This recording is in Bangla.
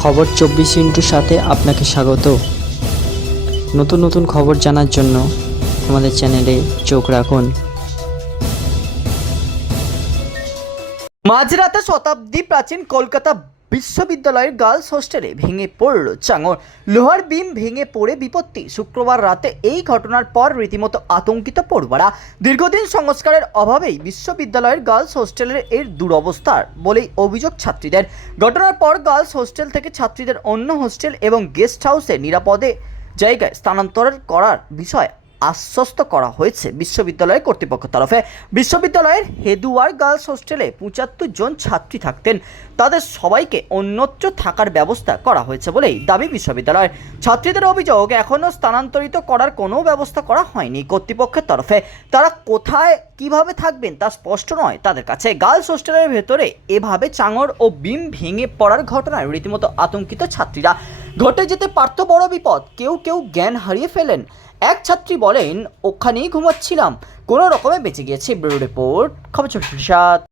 খবর চব্বিশ ইন্টুর সাথে আপনাকে স্বাগত। নতুন নতুন খবর জানার জন্য আমাদের চ্যানেলে চোখ রাখুন। মাঝরাতে শতাব্দী প্রাচীন কলকাতা বিশ্ববিদ্যালয়ের গার্লস হোস্টেলে ভেঙে পড়ল চাঙর লোহার বিম ভেঙে পড়ে বিপত্তি। শুক্রবার রাতে এই ঘটনার পর রীতিমতো আতঙ্কিত পড়ুয়ারা। দীর্ঘদিন সংস্কারের অভাবেই বিশ্ববিদ্যালয়ের গার্লস হোস্টেলের এর দুরবস্থার বলেই অভিযোগ ছাত্রীদের। ঘটনার পর গার্লস হোস্টেল থেকে ছাত্রীদের অন্য হোস্টেল এবং গেস্ট হাউসে নিরাপদে জায়গায় স্থানান্তর করার বিষয়ে আশ্বস্ত করা হয়েছে বিশ্ববিদ্যালয় কর্তৃপক্ষ তরফে। বিশ্ববিদ্যালয়ের হেদুয়ার গার্লস হোস্টেলে পঁচাত্তর জন ছাত্রী থাকতেন। তাদের সবাইকে অন্যত্র থাকার ব্যবস্থা করা হয়েছে বলেই দাবি বিশ্ববিদ্যালয়ের। ছাত্রীদের অভিযোগ এখনও স্থানান্তরিত করার কোনো ব্যবস্থা করা হয়নি কর্তৃপক্ষের তরফে। তারা কোথায়, কীভাবে থাকবেন তা স্পষ্ট নয় তাদের কাছে। গার্লস হোস্টেলের ভেতরে এভাবে চাঙর ও বিম ভেঙে পড়ার ঘটনায় রীতিমতো আতঙ্কিত ছাত্রীরা। ঘটে যেতে পারত বড় বিপদ। কেউ কেউ জ্ঞান হারিয়ে ফেলেন। এক ছাত্রী বলেন, ওখানেই ঘুমাচ্ছিলাম। কোনো রকমে বেঁচে গিয়েছে ব্যুরো রিপোর্ট। খবর সাত।